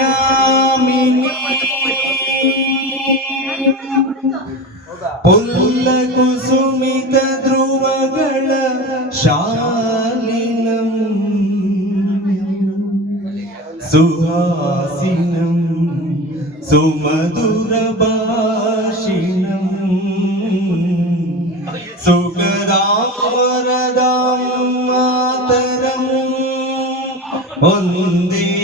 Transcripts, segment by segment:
புலகிதயாமினி புல்ல குசுமித ಧ್ರುವಗಳ ಶಾಲಿನಂ ಸುಹಾಸಿನಂ ಸುಮಧುರ ಭಾಷಿಣಂ ಸುಖದಾಂ ವರದಾಂ ಮಾತರಂ ಒಂದೇ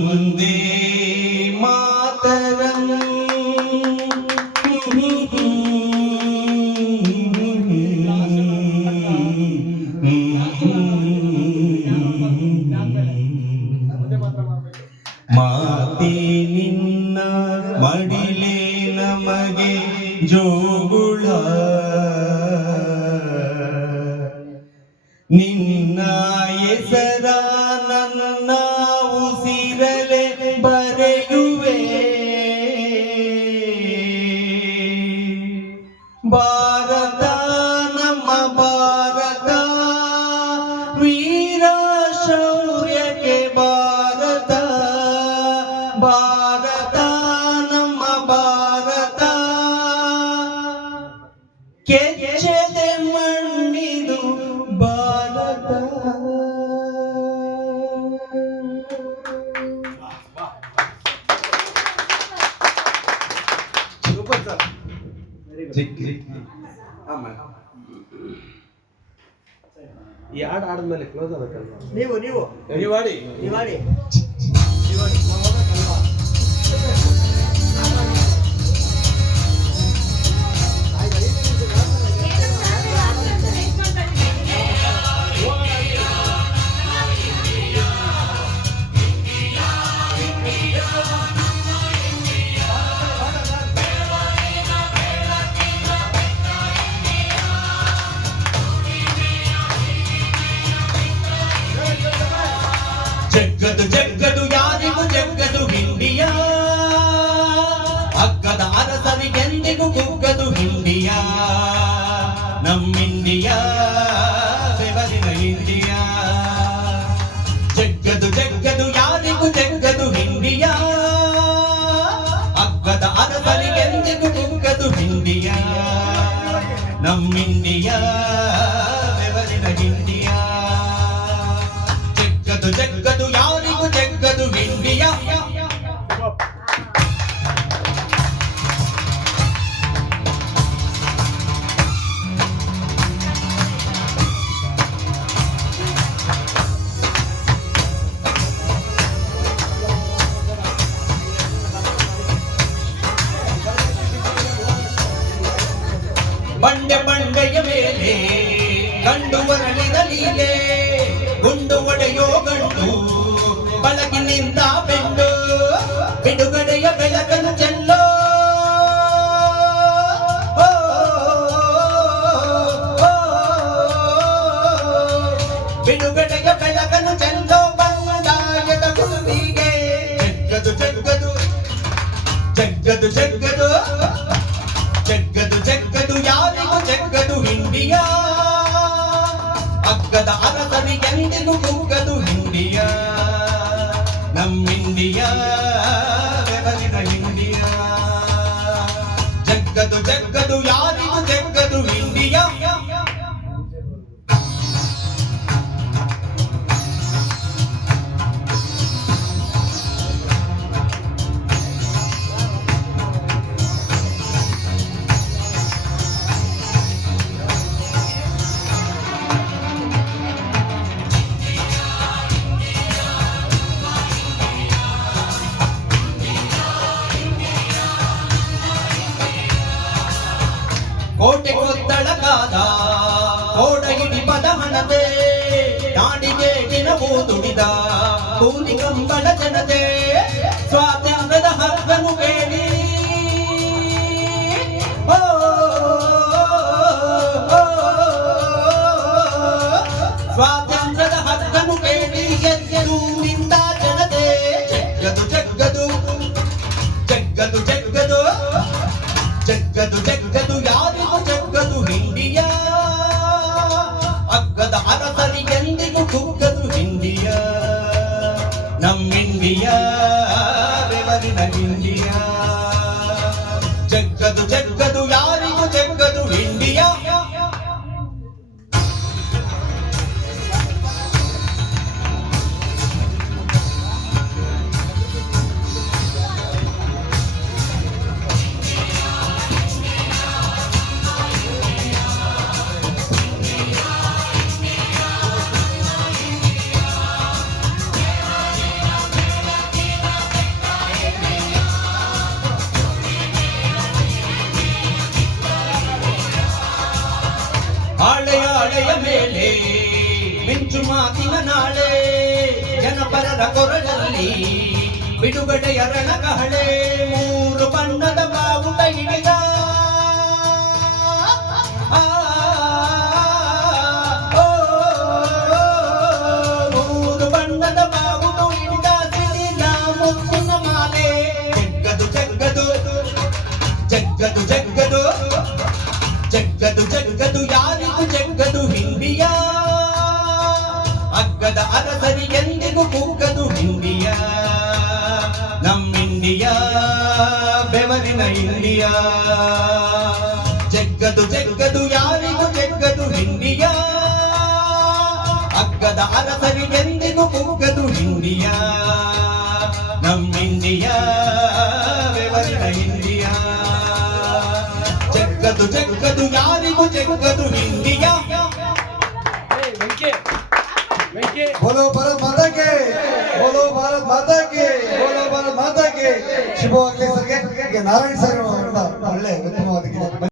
വന്ദേ മാതരം ಮಾತೆ ನಿನ್ನ ಮಡಿಲೇ ನಮಗೆ ಜೋಗುಳ ನಿನ್ನ ಹೆಸರಾ ಜಿಗ್ಗಿ ಆಮೇಲೆ. ಈ ಹಾಡು ಆಡಿದ್ಮೇಲೆ ಕ್ಲೋಸ್ ಆಗತ್ತಲ್ಲ ನೀವು ನೀವು. ನೀವು ನೀವಾಡಿ ನೀವು ಗುಂಡು ಒಡೆಯೋ ಗಂಡು ಬಳಗಿನಿಂದ ಬೆಂಡು ಬಿಡುಗಡೆಯ ಬೆಳಕನ್ನು ಚೆಲ್ಲೋ ಓ, ಓ, ಬಿಡುಗಡೆಯ ಬೆಳಕನ್ನು ಚೆಲ್ಲೋ ಬಂದಾಯದ ಗುರುವಿಗೆ ಜಗ್ಗದು ಜಗ್ಗದು ಜಗ್ಗದು ಜಗ್ಗದು ಜಗ್ಗದು ಜಗ್ಗದು ಕೊತ್ತಳಗಾದ ಕೋಡ ಹಿಡಿಪದ ಹಣತೆ ನಾಡಿಗೆ ದಿನವೂ ದುಡಿದ ಕೂಲಿ ಕಂಬಳ ಜನತೆ ఇండియా జగ్గదు జగ్గదు ಹಳೆಯ ಹಳೆಯ ಮೇಲೆ ಮಿಂಚು ಮಾತಿನ ನಾಳೆ ಜನಪರರ ಕೊರಳಲ್ಲಿ ಬಿಡುಗಡೆಯ ರಣಕಹಳೆ ಎಂದಿಗೂ ಕುಗ್ಗದು ಹಿಂದಿಯಾ ನಮ್ ಇಂಡಿಯಾ ಬೆವರಿನ ಇಂಡಿಯಾ ಜಗ್ಗದು ಜಗ್ಗದು ಯಾರಿಗೂ ಜಗ್ಗದು ಹಿಂದಿಯಾ ಅಗ್ಗದ ಅರಸರಿ ಎಂದಿಗೂ ಕುಗ್ಗದು ಹಿಂದಿಯಾ ನಮ್ ಇಂಡಿಯಾ ಬೆವರಿನ ಇಂಡಿಯಾ ಜಗ್ಗದು ಜಗ್ಗದು ಯಾರಿಗೂ ಜಗ್ಗದು ಇಂಡಿಯಾ ಏಯ್, ವೆಂಕಿ ವೆಂಕಿ बोलो भारत porque el siguiente.